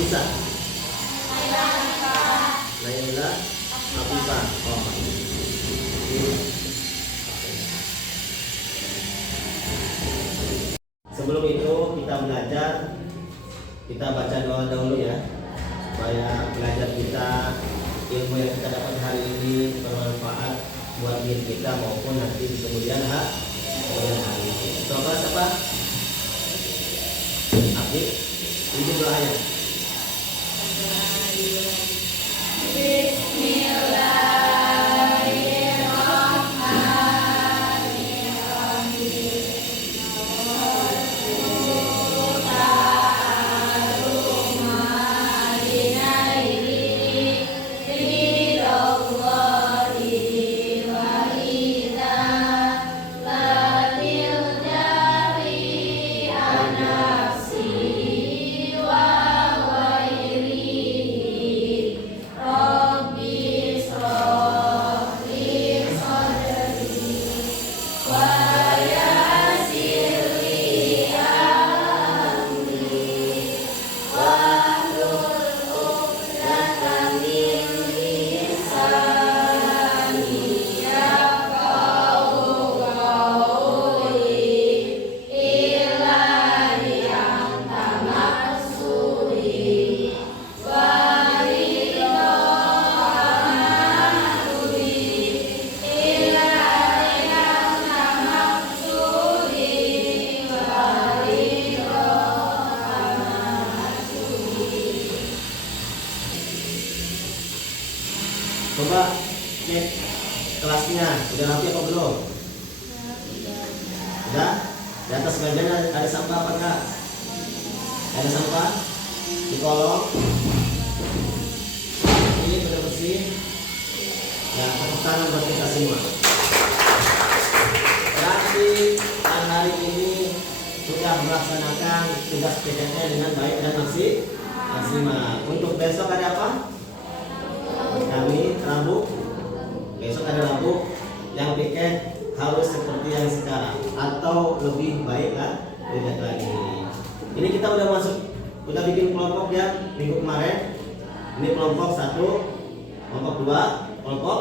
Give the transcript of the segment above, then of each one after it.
Nafisa. Laila Afifah. Oh. Sebelum itu kita belajar, kita baca doa dahulu ya, supaya belajar kita, ilmu yang kita dapat hari ini bermanfaat buat diri kita maupun nanti di kemudian hari. Coba siapa? Abdi, ini doanya. Coba cek kelasnya, udah rapi apa belum? Udah? Di atas meja ada sampah apa enggak? Ada sampah di kolong. Ini sudah bersih. Ya, tepuk tangan buat kita semua. Berarti hari ini sudah melaksanakan tugas PKN dengan baik dan maksimal. Untuk besok ada apa? Kami Rabu, besok ada Rabu, yang piket harus seperti yang sekarang atau lebih baik kan, lebih lagi. Ini kita udah bikin kelompok ya minggu kemarin. Ini kelompok 1, kelompok 2, kelompok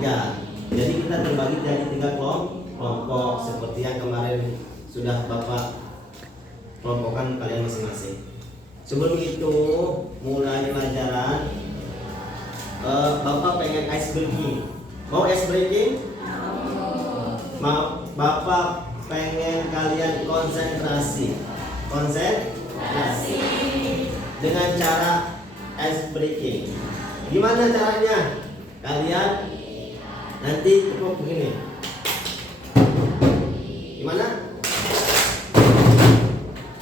3. Jadi kita terbagi jadi 3 kelompok seperti yang kemarin sudah Bapak kelompokkan kalian masing-masing. Sebelum itu mulai pelajaran. Bapak pengen ice breaking. Mau ice breaking? Mau. Bapak pengen kalian konsentrasi. Dengan cara ice breaking. Gimana caranya? Kalian nanti cukup begini. Gimana?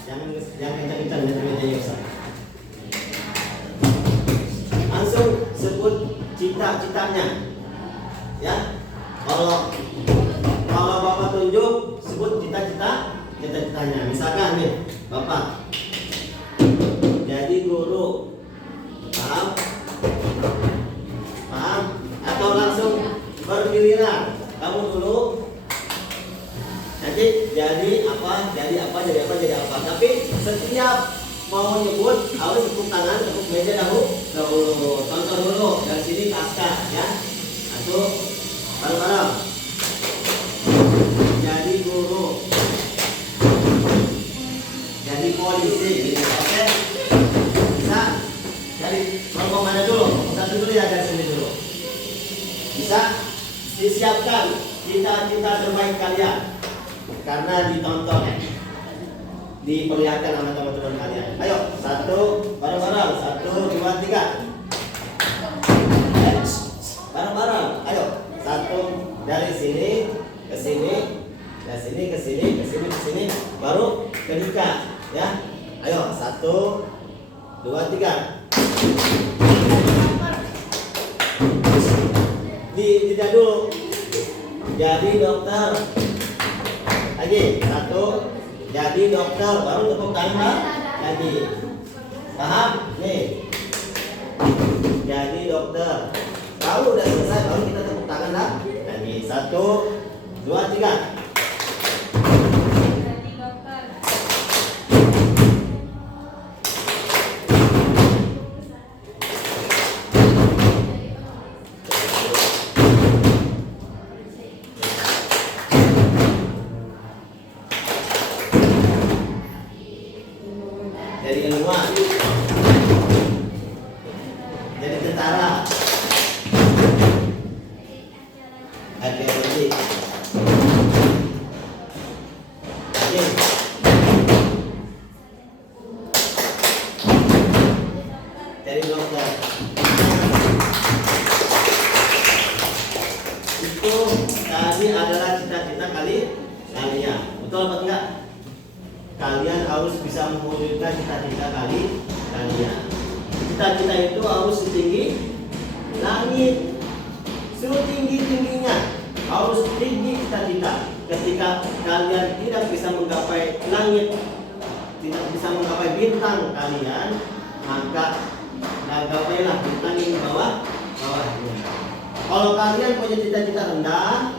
Jangan kencang-kencang dari meja Yosa. Langsung sebut cita-citanya, ya. Kalau Bapak tunjuk, sebut cita-citanya. Misalkan nih, Bapak jadi guru, paham? Atau langsung bergiliran, kamu dulu nanti jadi apa. Tapi setiap mau nyebut harus tepuk tangan, tepuk meja dahulu. Tonton dulu dari sini pasca ya. Satu, bareng-bareng. Jadi guru, jadi polisi, gitu. Oke? Bisa? Dari kelompok mana dulu? Satu dulu ya, dari sini dulu. Bisa? Disiapkan cita-cita terbaik kalian karena ditonton. Diperlihatkan sama teman-teman kalian. Ayo, 1, bareng-bareng. 1, 2, 3. Bareng-bareng. Ayo, 1 dari sini ke sini, dari sini ke sini, ke sini ke sini, baru ketika, ya. Ayo, 1, 2, 3. Tidak dulu. Jadi dokter. Lagi, 1. Jadi dokter, baru tepuk tangan lagi. Paham? Nih. Jadi dokter. Kalau udah selesai baru kita tepuk tangan lagi. 1, 2, 3. Jadi dokter. Oke. Jadi dokter. Itu tadi adalah cita-cita kalian. Betul apa enggak? Kalian harus bisa mewujudkan cita-cita kalian. Cita-cita itu harus setinggi langit, setinggi-tingginya harus tinggi cita-cita. Ketika kalian tidak bisa menggapai langit, tidak bisa menggapai bintang kalian, maka gapailah bintang yang bawahnya. Kalau kalian punya cita-cita rendah,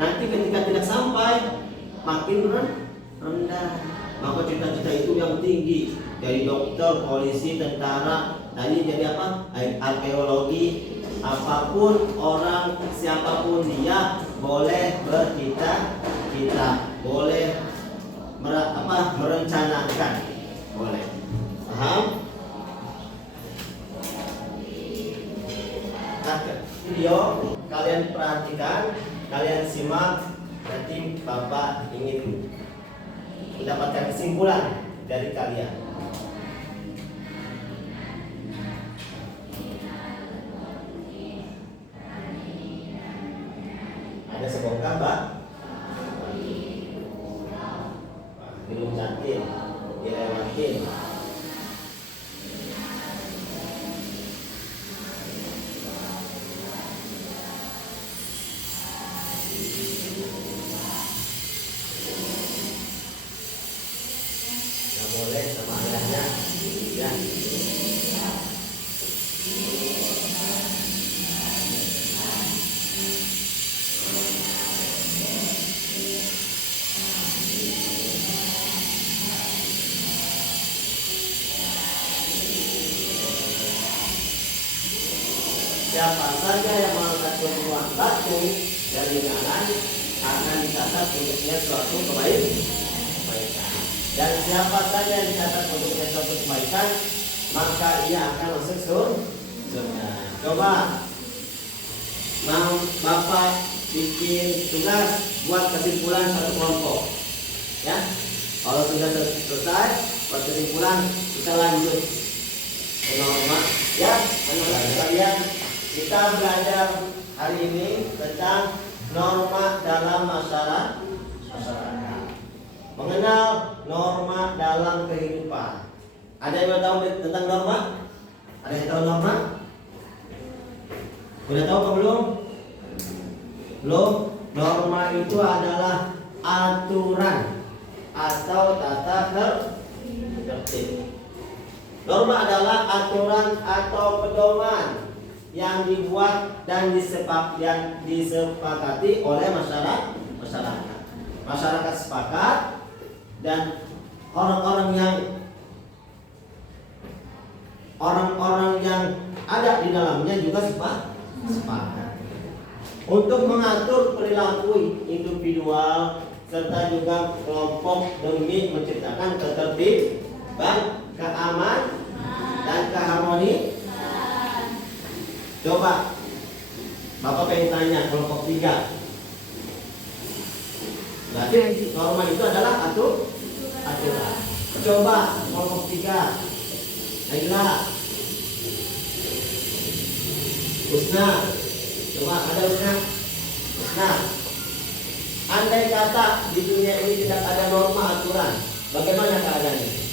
nanti ketika tidak sampai makin rendah. Maka cita-cita itu yang tinggi, jadi dokter, polisi, tentara, tadi jadi apa? Arkeologi, apapun orang, siapapun dia boleh bercita-cita, boleh merencanakan, boleh. Paham? Nah, video kalian perhatikan, kalian simak, nanti Bapak ingin mendapatkan kesimpulan dari kalian. Ada sebongkah, Mbak? Diluncatin, dilewatin. Boleh sama ayahnya, ya. Siapa saja yang mengangkat tumpuan batu dari jalan akan dicatat untuknya suatu kebaikan. Dan siapa saja yang dicatat untuknya suatu kebaikan, maka ia akan masuk surga. Coba, mau Bapak bikin tugas buat kesimpulan satu kelompok, ya. Kalau sudah selesai buat kesimpulan, kita lanjut ke norma, ya. Anak-anak kalian, kita belajar hari ini tentang norma dalam masyarakat. Mengenal norma dalam kehidupan. Ada yang tahu tentang norma? Ada yang tahu norma? Udah tahu apa belum? Belum. Norma itu adalah aturan atau tata tertib. Norma adalah aturan atau pedoman yang dibuat dan disepakati oleh masyarakat. Masyarakat sepakat, dan orang-orang yang ada di dalamnya juga sepakat untuk mengatur perilaku individual serta juga kelompok demi menciptakan ketertiban, keamanan, dan keharmonisan. Coba Bapak pengen tanya kelompok 3. Berarti norma itu adalah aturan. Coba kelompok 3. Ayolah. Usna. Coba ada Usna. Andai kata di dunia ini tidak ada norma aturan, bagaimana keadaannya?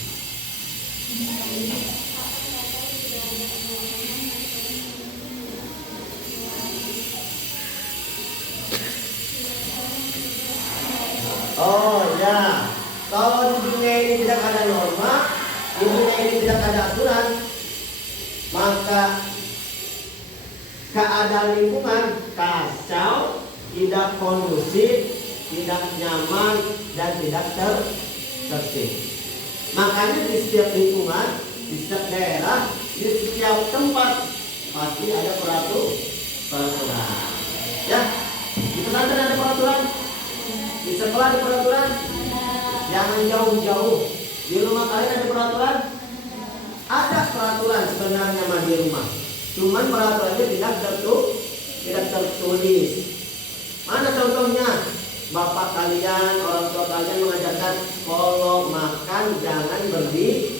Oh ya, kalau di dunia ini tidak ada norma, di dunia ini tidak ada aturan, maka keadaan lingkungan kacau, tidak kondusif, tidak nyaman, dan tidak tertib. Makanya di setiap lingkungan, di setiap daerah, di setiap tempat pasti ada peraturan. Ya, di pesantren ada peraturan. Di sekolah ada peraturan, jangan jauh-jauh. Di rumah kalian ada peraturan, ada peraturan sebenarnya mah di rumah. Cuman peraturannya tidak tertulis. Mana contohnya? bapak kalian, orang tua kalian mengajarkan kalau makan jangan berdiri.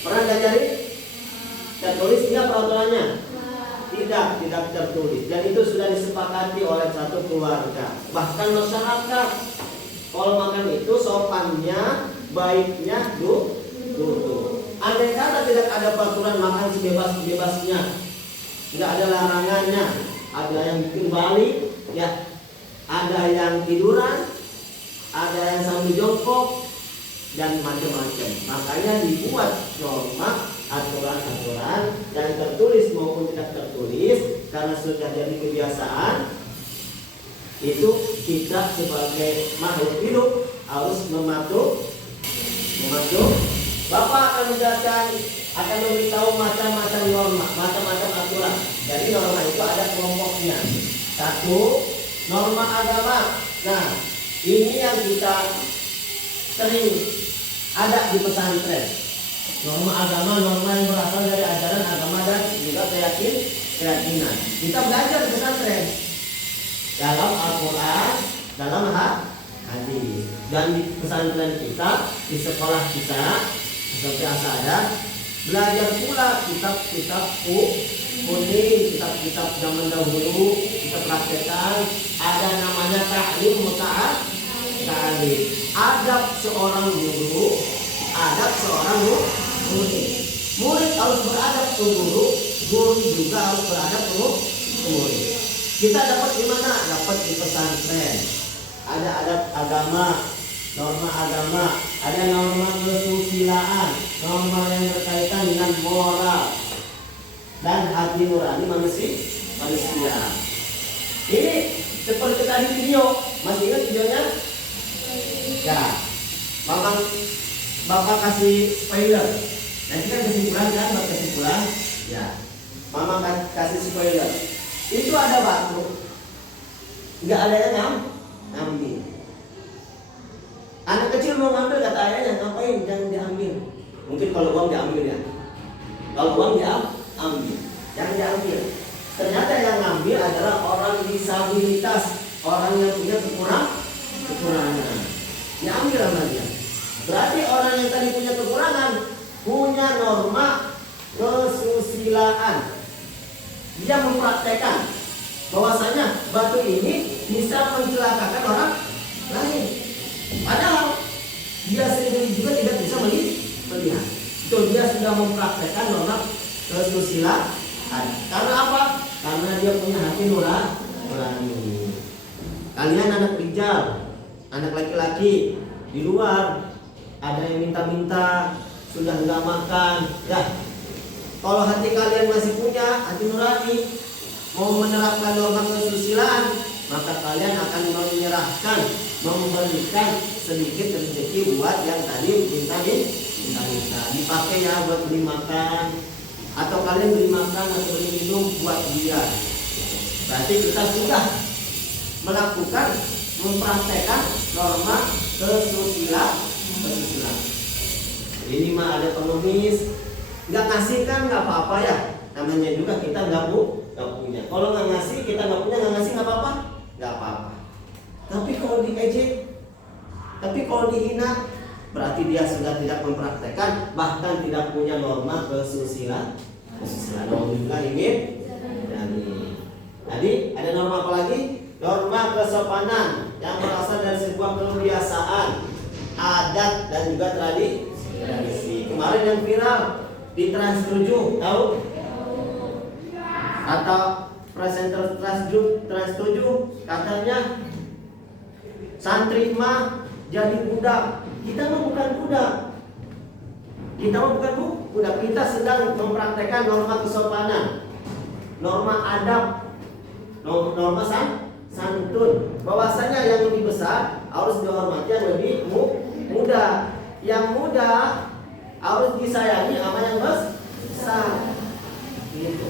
Pernah diajarin? Tertulis nggak peraturannya? Tidak tertulis. Dan itu sudah disepakati oleh satu keluarga, bahkan masyarakat. Kalau makan itu sopannya, baiknya duduk. Andai kata tidak ada peraturan makan sebebas-bebasnya, nggak ada larangannya, ada yang bikin balik, ya, ada yang tiduran, ada yang sambil jongkok, dan macam-macam. Makanya dibuat norma, aturan-aturan yang tertulis maupun tidak tertulis, karena sudah jadi kebiasaan. Itu kita sebagai makhluk hidup harus mematuhi. Bapak akan menjelaskan, akan memberitahu macam-macam norma, macam-macam aturan. Jadi norma itu ada kelompoknya. Satu, norma agama. Nah, ini yang kita sering ada di pesantren. Norma agama, norma yang berasal dari ajaran agama dan juga keyakinan. Kita belajar di pesantren dalam Al-Quran, dalam hadis. Dan di pesantren kita, di sekolah kita, seperti saya belajar pula kitab-kitab kuning, kitab-kitab zaman dahulu. Kita praktekkan, ada namanya ta'lim muta'alim. Adab seorang guru, adab seorang murid. Murid harus beradab ke guru, guru juga harus beradab ke murid. Kita dapat di mana? Dapat di pesantren. Ada adab agama, norma agama, ada norma kesusilaan, norma yang berkaitan dengan moral dan hati nurani manusia. Ini seperti tadi video, masih ingat videonya? Ya, Bapak kasih spoiler. Nanti kan kesimpulan kan, kesimpulan. Ya, Mama kasih spoiler. Itu ada batu, nggak ada yang ngambil. Anak kecil mau ngambil, kata ayahnya, ngapain? Jangan diambil. Mungkin kalau uang diambil ya. Kalau uang diambil, jangan diambil. Ternyata yang ngambil adalah orang disabilitas, orang yang punya kekurangan. Diambil sama dia. Berarti orang yang tadi punya kekurangan punya norma kesusilaan. Dia mempraktekkan bahwasanya batu ini bisa mencelakakan orang lain. Padahal dia sendiri juga tidak bisa melihat. Itu dia sudah mempraktekkan norma kesusilaan. Karena apa? Karena dia punya hati nurani. Kalian anak rijal, anak laki-laki di luar, ada yang minta-minta, sudah nggak makan, ya. Kalau hati kalian masih punya hati nurani, mau menerapkan norma kesusilaan, maka kalian akan menyerahkan, memberikan sedikit rezeki buat yang tadi minta-minta. Dipakai ya buat beli makan, atau kalian beli makan atau beli minum buat dia. Berarti kita sudah melakukan, mempraktekkan norma kesusilaan. Ini mah ada pengemis, nggak ngasih kan nggak apa-apa ya. Namanya juga kita nggak punya. Kalau nggak ngasih, kita nggak punya, nggak ngasih nggak apa-apa, nggak apa-apa. Tapi kalau diejek, tapi kalau dihina, berarti dia sudah tidak mempraktekkan, bahkan tidak punya norma kesusilaan. Alhamdulillah ini. Jadi ada norma apa lagi? Norma kesopanan yang berasal dari sebuah kebiasaan, adat dan juga tradisi. Kemarin yang viral di Trans 7, tahu? Atau presenter Trans 7 katanya santri mah jadi budak. Kita mah bukan budak. Kita sedang mempraktekkan norma kesopanan, norma adab, norma santun. Bahwasanya yang lebih besar harus dihormati, yang lebih muda. Yang muda harus disayangi sama yang besar. Gitu.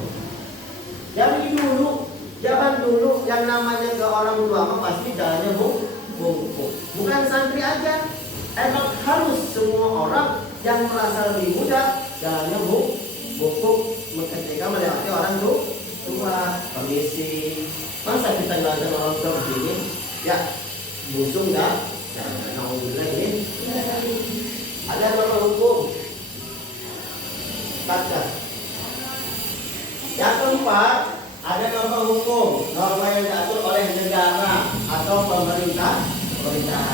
Zaman dulu yang namanya ke orang tua mah pasti jalannya bungkuk. Bukan santri aja, emang harus semua orang yang merasa lebih muda jalannya bungkuk ketika melewati orang tua. Permisi, masa kita jalan orang tua begini? Ya, busung dah. Jangan naudzubillah ini. Ada norma hukum. Baca. Yang keempat, ada norma hukum, norma yang diatur oleh negara atau pemerintahan.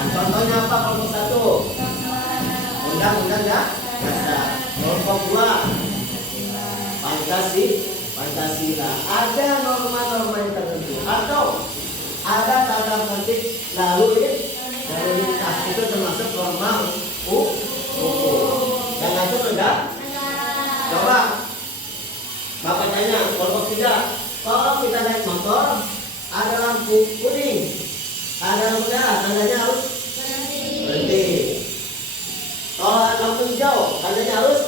Contohnya apa? Kelompok 1, undang-undang dasar. Kelompok 2, Pancasila. Ada norma-norma yang tertentu atau ada tata tertib lalu lintas, itu termasuk norma hukum. Yang ngatur negara. Coba Bapak tanya, kelompok 3, kalau kita naik motor ada lampu kuning, ada lampu merah, tandanya harus berhenti. Kalau ada lampu hijau, tandanya harus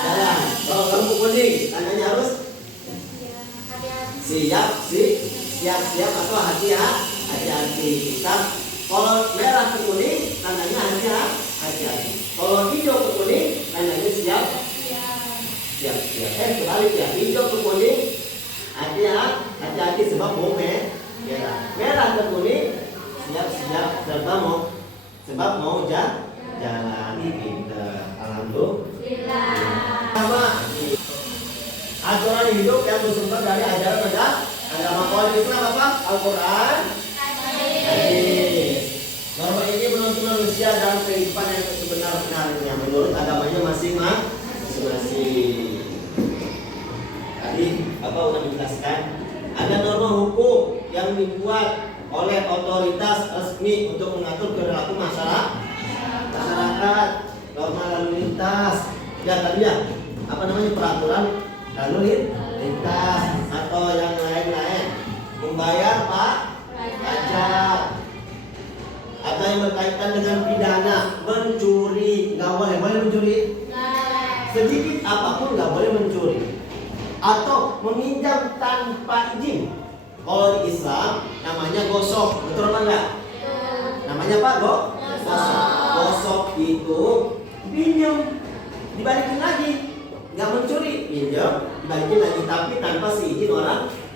jalan. Kalau lampu kuning, tandanya harus siap atau hati-hati. Kalau merah ke kuning, tandanya hati-hati. Kalau hijau ke kuning, tandanya siap. Kebalik ya, hijau ke kuning, hati-hati sebab mau merah ke kuning, siap sebab mau jalan. Pinter, alhamdulillah. Sama aturan hidup yang bersumber dari ajaran agama Islam apa? Al-Quran, hadis. Norma ini menuntun manusia dalam kehidupan yang sebenar-benarnya menurut agamanya masing-masing. Tadi udah dijelaskan. Ada norma hukum yang dibuat oleh otoritas resmi untuk mengatur perilaku masyarakat, norma lalu lintas. Ya tadi ya, peraturan lalu lintas atau yang lain-lain. Membayar pajak. Ada yang berkaitan dengan pidana, mencuri, nggak boleh mencuri. Sedikit apapun nggak boleh mencuri. Atau meminjam tanpa izin. Kalau di Islam namanya gosok, betul apa enggak? Namanya apa? Gosok. Gosok itu pinjam, dibalikin lagi, nggak mencuri, pinjam, dibalikin lagi, tapi tanpa seizin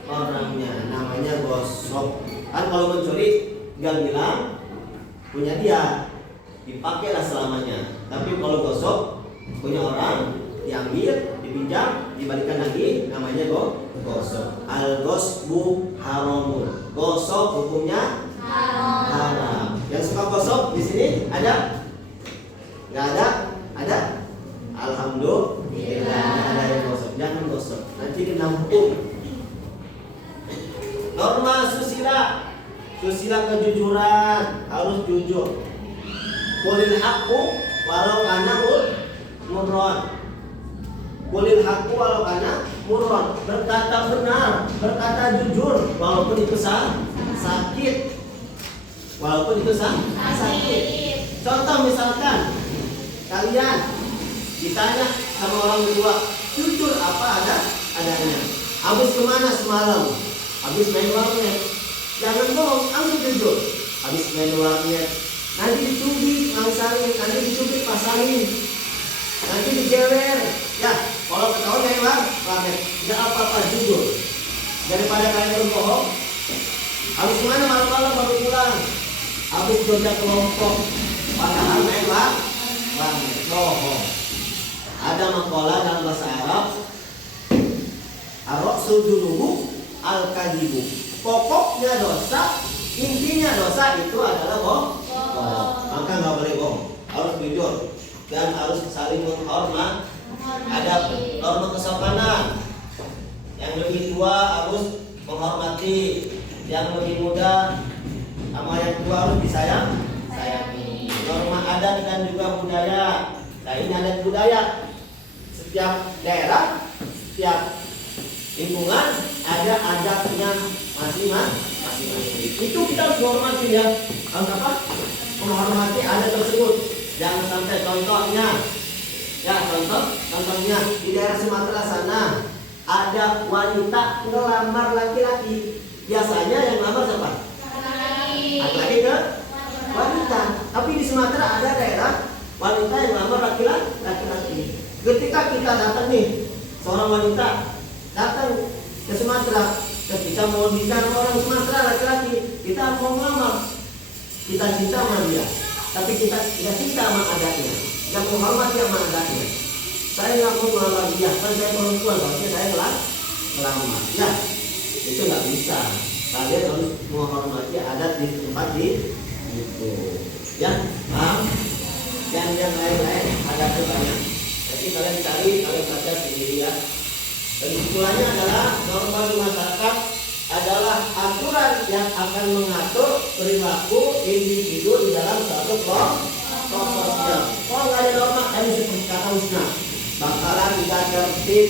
orangnya. Namanya gosok. Kan kalau mencuri nggak bilang punya dia, dipakailah selamanya. Tapi kalau gosok punya orang, diambil, dipinjam, dibalikan lagi, namanya gosok. Al-ghosbu haramun. Gosok hukumnya haram. Yang suka gosok di sini ada? Nggak ada? Ada? Alhamdulillah ada yang gosok. Jangan gosok, nanti kena hukum. Norma susila kejujuran, harus jujur. Qulil haqqu walau kana murran. Qulil haqqu walau kana murran. Berkata benar, berkata jujur walaupun itu sakit. Walaupun itu sakit. Contoh misalkan kalian ditanya sama orang berdua, jujur apa adanya. Habis kemana semalam? Habis main warnet. Jangan bohong, langsung jujur. Habis main warnet. Nanti dicubit, mangsalin, nanti dicubit, pasangin, nanti dijewer. Ya, kalau ketahuan dari warnet, nggak apa-apa, jujur. Daripada kalian berbohong. Habis kemana malam-malam baru pulang? Habis kerja kelompok, padahal main warnet, bohong. Ada makalah dalam bahasa Arab, ar-ra'sul junubu al-kadhibu. Pokoknya dosa, intinya dosa itu adalah bohong. Maka nggak boleh bohong, harus jujur dan harus saling menghormat. Ada norma kesopanan. Yang lebih tua harus menghormati, yang lebih muda sama yang tua harus sayangi. Norma adat dan juga budaya. Nah ini adat budaya. Setiap daerah, setiap lingkungan ada adatnya masing-masing. Itu kita harus menghormati ya. Apa? Menghormati adat tersebut. Jangan sampai contohnya di daerah Sumatera sana ada wanita ngelamar laki-laki. Biasanya yang lamar siapa? Laki-laki ke wanita. Tapi di Sumatera ada daerah wanita yang lamar laki-laki. Ketika kita datang nih, seorang wanita datang ke Sumatera, ketika mau nikah orang Sumatera laki-laki, kita mau melamar, kita cinta sama dia, tapi kita tidak cinta sama adatnya, yang menghormati sama adatnya. Saya nggak mau melamar dia, kan saya perempuan, harusnya saya melamar. Ya, itu nggak bisa. Kalian harus menghormati adat di tempat itu. Ya, paham? Yang lain-lain adatnya banyak. Jadi kalian cari, kalian baca sendiri ya. Dan kesimpulannya adalah norma di masyarakat adalah aturan yang akan mengatur perilaku individu di dalam suatu kelompok sosial. Kalau nggak ada norma, tadi seperti kata Wisna, bakalan tidak tertib,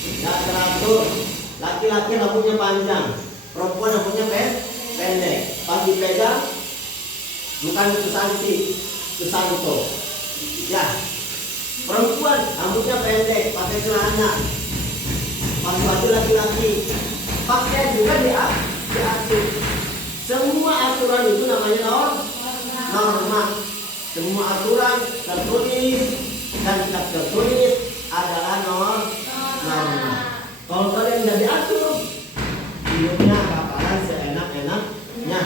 tidak teratur. Laki-laki rambutnya panjang, perempuan rambutnya pendek. Pas dipegang, bukan kesanto. Ya, perempuan rambutnya pendek, pakai celana. Pas baju laki-laki, pakaian juga diatur. Semua aturan itu namanya norma. Semua aturan tertulis dan tidak tertulis adalah norma. Kalau kalian tidak diatur, hidupnya bakalan seenak-enaknya.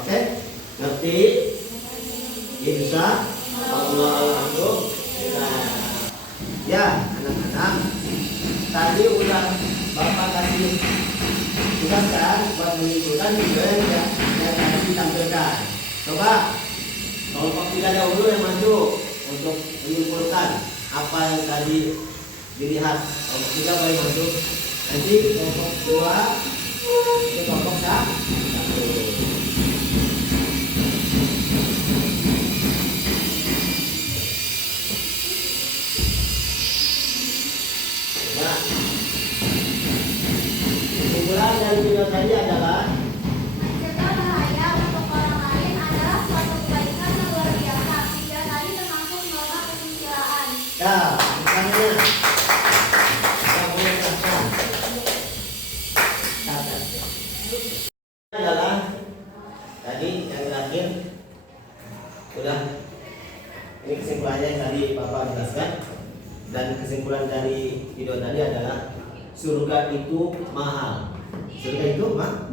Oke? Ngerti? Insya Allah. Ya, anak-anak, tadi udah Bapak kasih tugas kan buat menyimpulkan juga yang tadi ditampilkan. Coba kelompok 3 dahulu yang maju untuk menyimpulkan apa yang tadi dilihat. Kelompok 3 boleh maju. Nanti kelompok 2 ke kelompok 1. Kesimpulan dari video tadi adalah mencegah bahaya untuk orang lain adalah suatu kebaikan yang luar biasa. Video tadi termasuk norma kesusilaan. ya, misalnya yang boleh jelaskan adalah tadi yang terakhir udah, ini kesimpulannya yang tadi Bapak jelaskan. Dan kesimpulan dari video tadi adalah surga itu mahal. Surga itu mahal.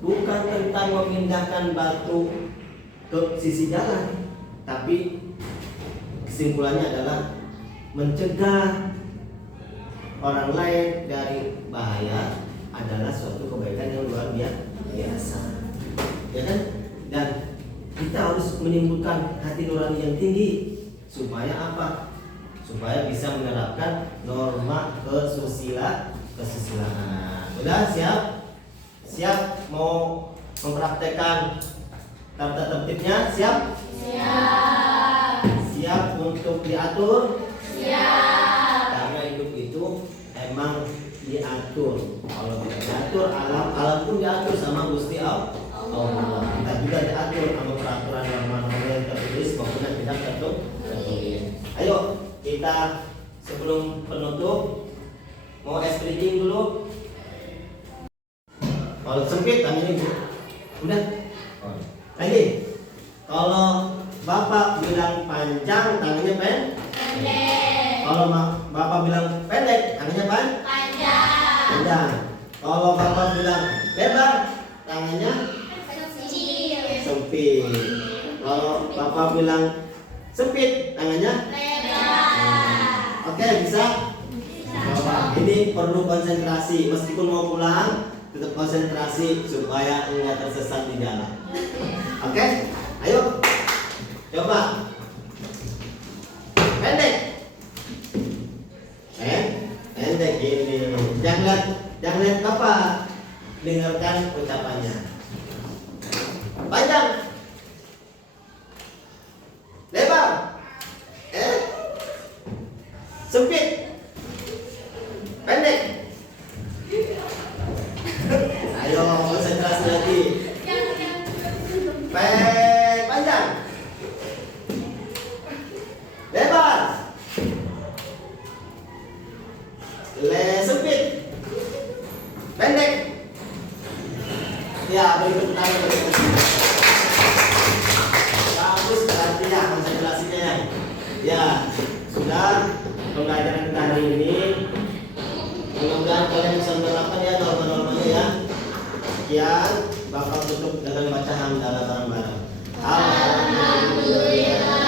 Bukan tentang memindahkan batu ke sisi jalan, tapi kesimpulannya adalah mencegah orang lain dari bahaya adalah suatu kebaikan yang luar biasa. Ya kan? Dan kita harus menimbulkan hati nurani yang tinggi supaya apa? Supaya bisa menerapkan norma kesusilaan. Udah siap? Siap mau mempraktekkan tata tertibnya? Siap? Siap untuk diatur? Karena hidup itu emang diatur. Kalau tidak diatur, alam pun diatur sama Gusti Allah. Kita juga diatur sama peraturan norma-norma yang tertulis maupun yang tidak tertulis. Ayo kita sebelum penutup mau stretching dulu. Kalau sempit tangannya Bu. Udah. Lagi. Kalau Bapak bilang panjang tangannya pendek. Kalau Bapak bilang pendek tangannya panjang. Kalau Bapak bilang lebar tangannya sempit. Kalau Bapak bilang sempit tangannya oke, bisa? Coba. Ini perlu konsentrasi. Meskipun mau pulang, tetap konsentrasi supaya enggak tersesat di jalan. Oke? Ayo. Coba. Pendek. Pendek ini. Jangan lihat apa. Dengarkan ucapannya. Panjang. Lebar. Sempit. Pendek. Ayo konsentrasi lagi. Panjang. Lebar. Sempit. Pendek. Ya, beri tepuk tangan. Bagus berarti ya konsentrasinya. Ya, sudah pembelajaran kita hari ini. Mudah-mudahan kalian bisa menerapkan ya norma-normanya ya. Sekian. Bapak tutup dengan bacaan dalam bareng-bareng. Alhamdulillah.